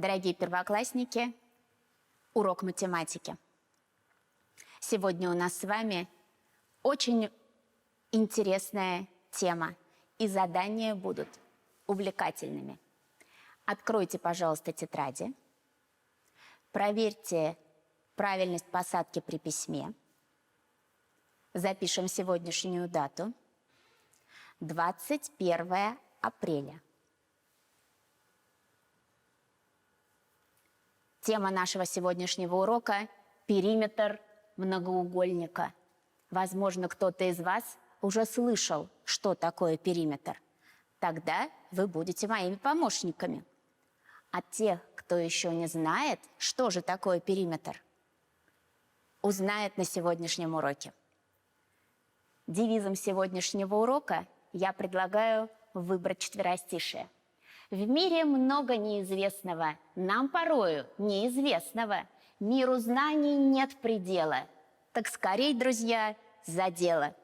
Дорогие первоклассники, урок математики. Сегодня у нас с вами очень интересная тема, и задания будут увлекательными. Откройте, пожалуйста, тетради, проверьте правильность посадки при письме, запишем сегодняшнюю дату, 21 апреля. Тема нашего сегодняшнего урока – периметр многоугольника. Возможно, кто-то из вас уже слышал, что такое периметр. Тогда вы будете моими помощниками. А тех, кто еще не знает, что же такое периметр, узнает на сегодняшнем уроке. Девизом сегодняшнего урока я предлагаю выбрать четверостишие. В мире много неизвестного, нам порою неизвестного. Миру знаний нет предела. Так скорей, друзья, за дело.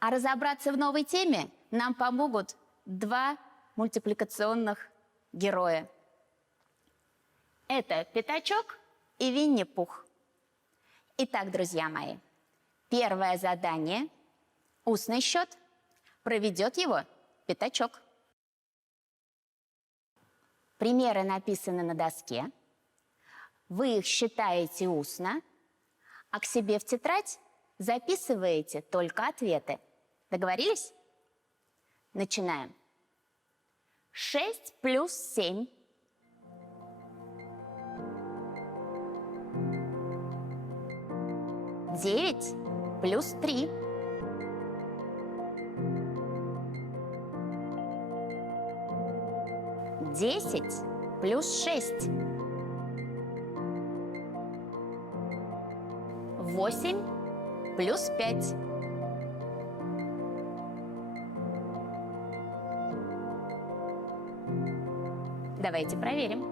А разобраться в новой теме нам помогут два мультипликационных героя. Это Пятачок и Винни-Пух. Итак, друзья мои, первое задание – устный счет. Проведет его Пятачок. Примеры написаны на доске. Вы их считаете устно, а к себе в тетрадь записываете только ответы. Договорились? Начинаем. 6 плюс 7. 9 плюс 3. 10 плюс 6. 8 плюс 5. 'Давайте проверим.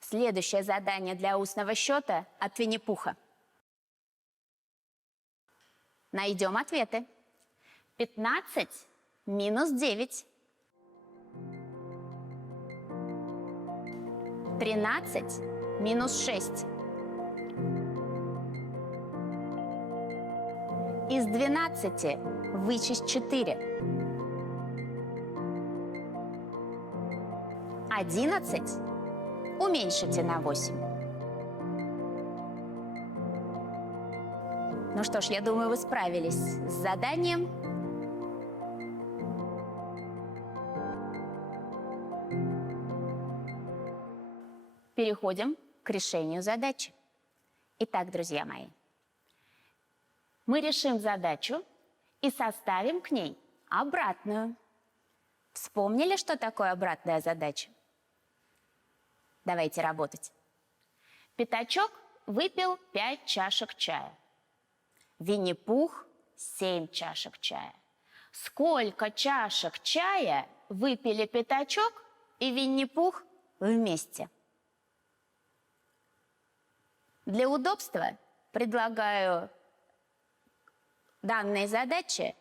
Следующее задание для устного счета от Винни-Пуха. Найдем ответы. 15 минус 9. 13 минус 6. Из 12 вычесть 4. 11 уменьшите на 8. Ну что ж, я думаю, вы справились с заданием. Переходим к решению задачи. Итак, друзья мои, мы решим задачу и составим к ней обратную. Вспомнили, что такое обратная задача? Давайте работать. Пятачок выпил 5 чашек чая. Винни-Пух 7 чашек чая. Сколько чашек чая выпили Пятачок и Винни-Пух вместе? Для удобства предлагаю данные задачи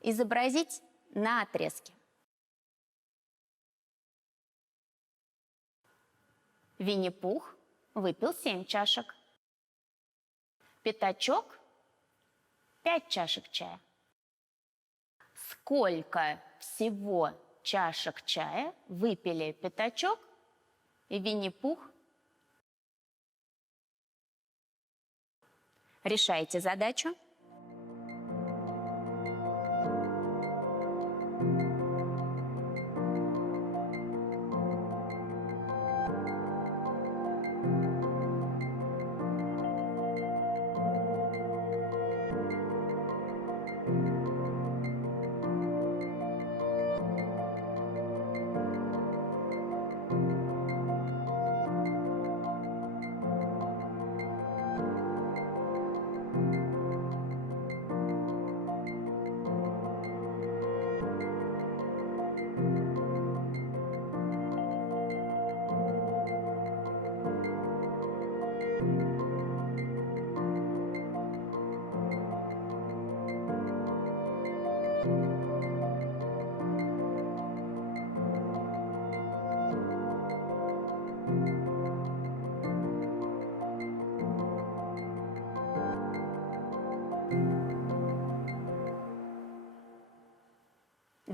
изобразить на отрезке. Винни-Пух выпил 7 чашек. Пятачок 5 чашек чая. Сколько всего чашек чая выпили Пятачок и Винни-Пух? Решайте задачу.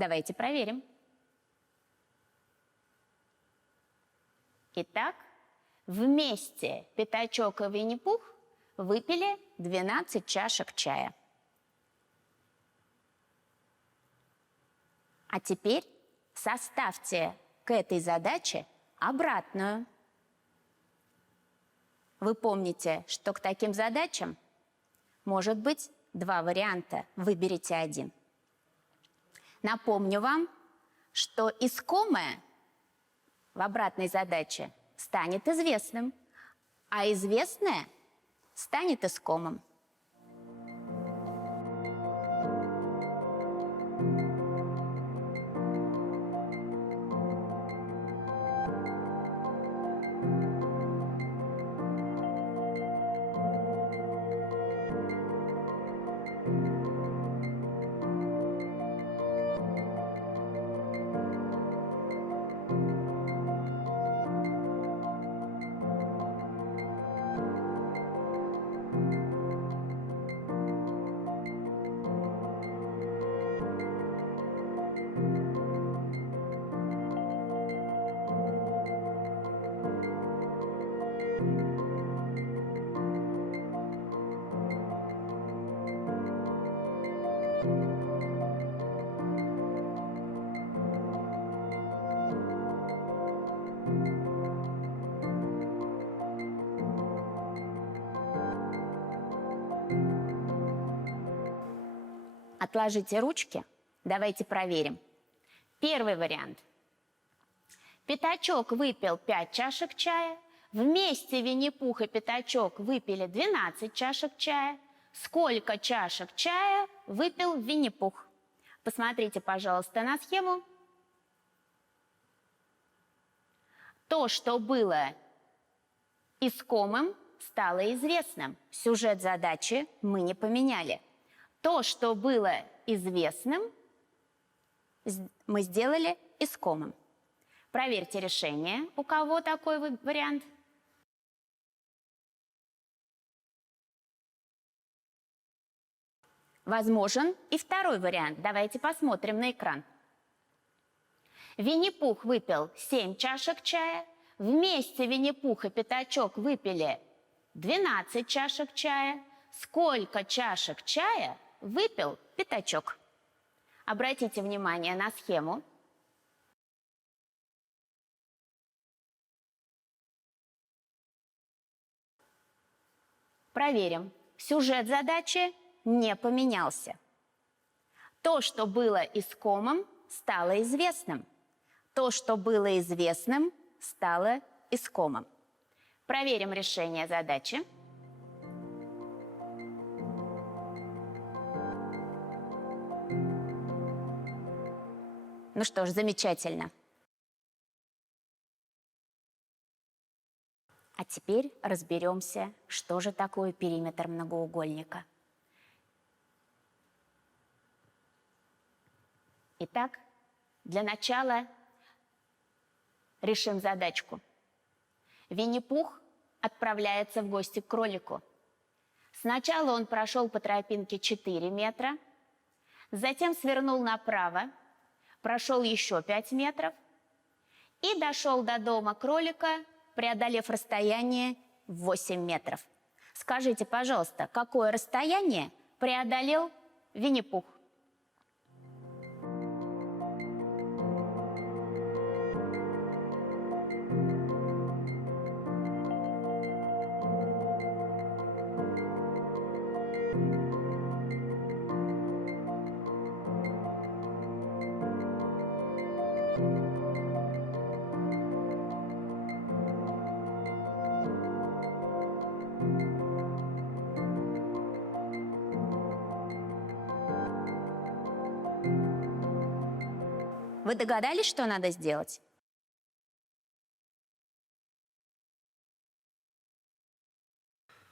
Давайте проверим. Итак, вместе Пятачок и Винни-Пух выпили 12 чашек чая. А теперь составьте к этой задаче обратную. Вы помните, что к таким задачам может быть два варианта. Выберите один. Напомню вам, что искомое в обратной задаче станет известным, а известное станет искомым. Отложите ручки, давайте проверим. Первый вариант. Пятачок выпил 5 чашек чая, вместе Винни-Пух и Пятачок выпили 12 чашек чая. Сколько чашек чая выпил Винни-Пух? Посмотрите, пожалуйста, на схему. То, что было искомым, стало известным. Сюжет задачи мы не поменяли. То, что было известным, мы сделали искомым. Проверьте решение, у кого такой вариант. Возможен и второй вариант. Давайте посмотрим на экран. Винни-Пух выпил 7 чашек чая. Вместе Винни-Пух и Пятачок выпили 12 чашек чая. Сколько чашек чая выпил Пятачок? Обратите внимание на схему. Проверим. Сюжет задачи не поменялся. То, что было искомым, стало известным. То, что было известным, стало искомым. Проверим решение задачи. Ну что ж, замечательно. А теперь разберемся, что же такое периметр многоугольника. Итак, для начала решим задачку. Винни-Пух отправляется в гости к кролику. Сначала он прошел по тропинке 4 метра, затем свернул направо, прошел еще 5 метров и дошел до дома кролика, преодолев расстояние в 8 метров. Скажите, пожалуйста, какое расстояние преодолел Винни-Пух? Вы догадались, что надо сделать?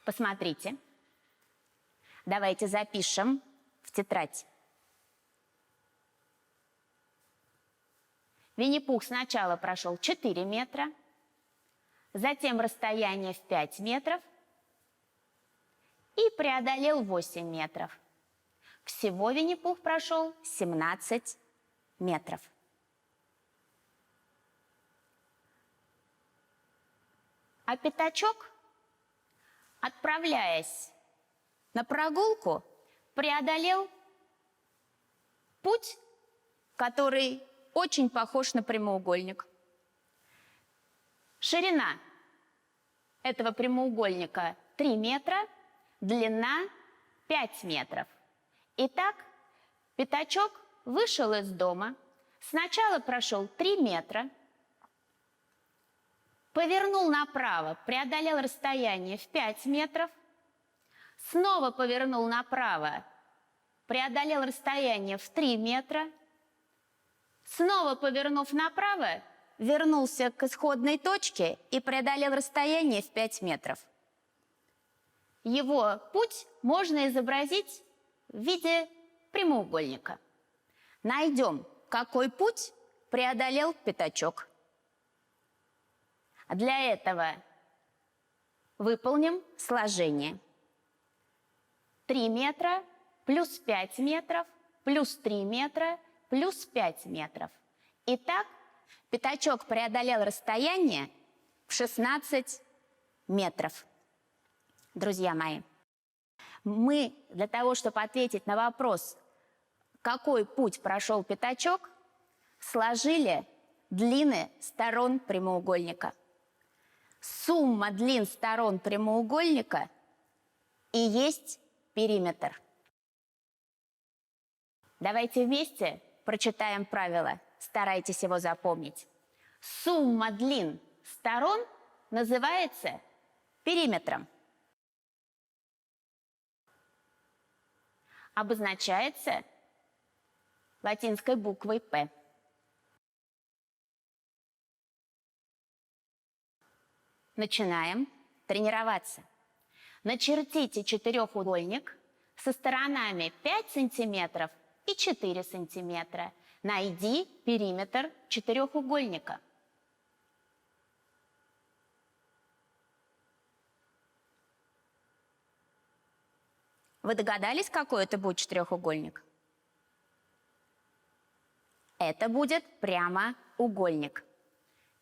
Посмотрите. Давайте запишем в тетрадь. Винни-Пух сначала прошел 4 метра, затем расстояние в 5 метров и преодолел 8 метров. Всего Винни-Пух прошел 17 метров. А Пятачок, отправляясь на прогулку, преодолел путь, который очень похож на прямоугольник. Ширина этого прямоугольника 3 метра, длина 5 метров. Итак, Пятачок вышел из дома, сначала прошел 3 метра, повернул направо, преодолел расстояние в 5 метров, снова повернул направо, преодолел расстояние в 3 метра, снова повернув направо, вернулся к исходной точке и преодолел расстояние в 5 метров. Его путь можно изобразить в виде прямоугольника. Найдем, какой путь преодолел Пятачок. Для этого выполним сложение. 3 метра плюс 5 метров плюс 3 метра плюс 5 метров. Итак, Пятачок преодолел расстояние в 16 метров. Друзья мои, мы для того, чтобы ответить на вопрос, какой путь прошел Пятачок, сложили длины сторон прямоугольника. Сумма длин сторон прямоугольника и есть периметр. Давайте вместе прочитаем правило. Старайтесь его запомнить. Сумма длин сторон называется периметром. Обозначается латинской буквой «П». Начинаем тренироваться. Начертите четырехугольник со сторонами 5 сантиметров и 4 сантиметра. Найди периметр четырехугольника. Вы догадались, какой это будет четырехугольник? Это будет прямоугольник.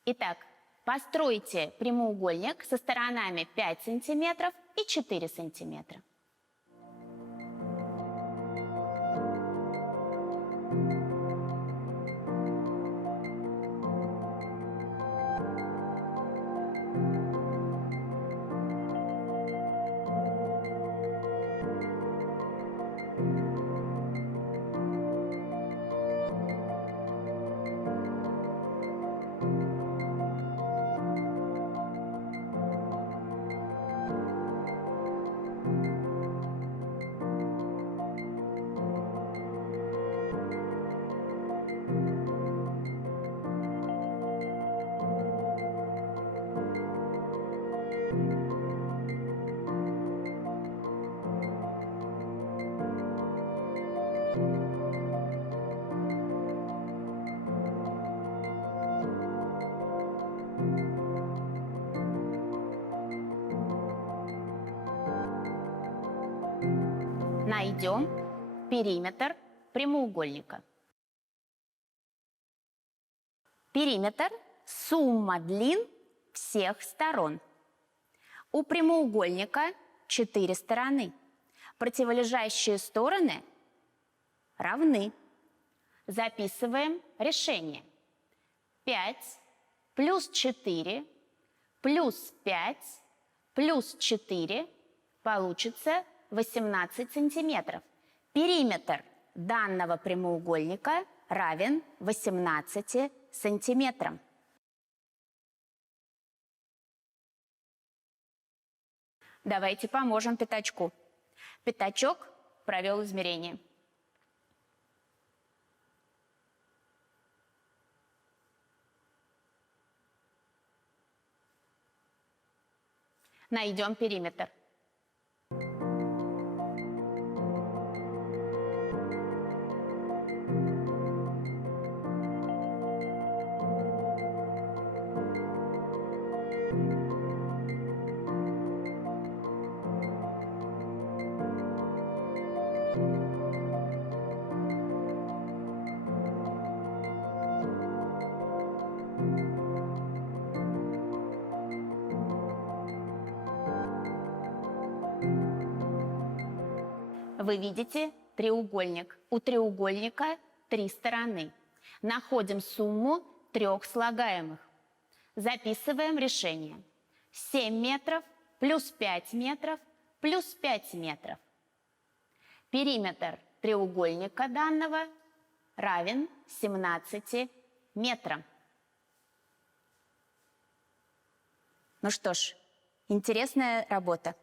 Итак, постройте прямоугольник со сторонами 5 сантиметров и 4 сантиметра. Найдем периметр прямоугольника. Периметр – сумма длин всех сторон. У прямоугольника 4 стороны. Противолежащие стороны равны. Записываем решение. 5 плюс 4 плюс 5 плюс 4 получится 18 сантиметров. Периметр данного прямоугольника равен 18 сантиметрам. Давайте поможем Пятачку. Пятачок провел измерение. Найдем периметр. вы видите треугольник. У треугольника 3 стороны. Находим сумму 3 слагаемых. Записываем решение. 7 метров плюс 5 метров плюс 5 метров. Периметр треугольника данного равен 17 метрам. Ну что ж, интересная работа.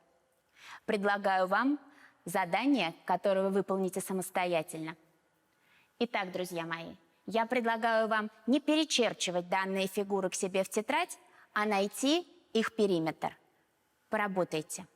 Предлагаю вам задание, которое вы выполните самостоятельно. Итак, друзья мои, я предлагаю вам не перечерчивать данные фигуры к себе в тетрадь, а найти их периметр. Поработайте.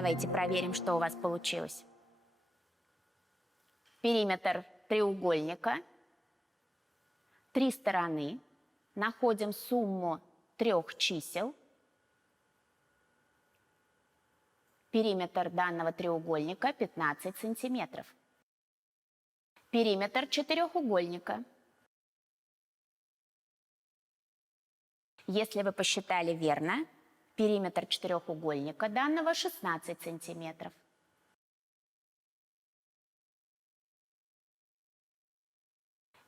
Давайте проверим, что у вас получилось. Периметр треугольника. 3 стороны. Находим сумму 3 чисел. Периметр данного треугольника 15 сантиметров. Периметр четырехугольника. Если вы посчитали верно, периметр четырехугольника данного 16 сантиметров.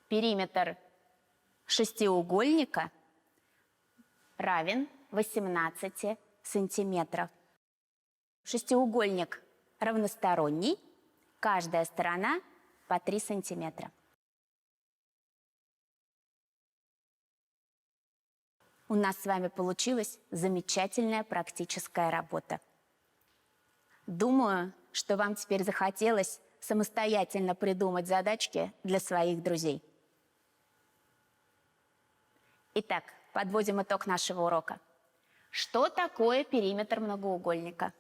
Периметр шестиугольника равен 18 сантиметров. Шестиугольник равносторонний, каждая сторона по 3 сантиметра. У нас с вами получилась замечательная практическая работа. Думаю, что вам теперь захотелось самостоятельно придумать задачки для своих друзей. Итак, подводим итог нашего урока. Что такое периметр многоугольника?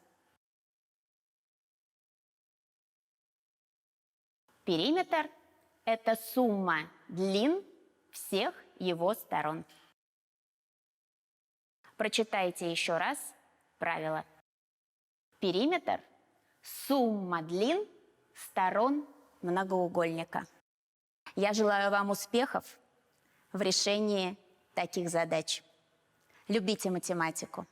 Периметр – это сумма длин всех его сторон. Прочитайте еще раз правило. Периметр – сумма длин сторон многоугольника. Я желаю вам успехов в решении таких задач. Любите математику.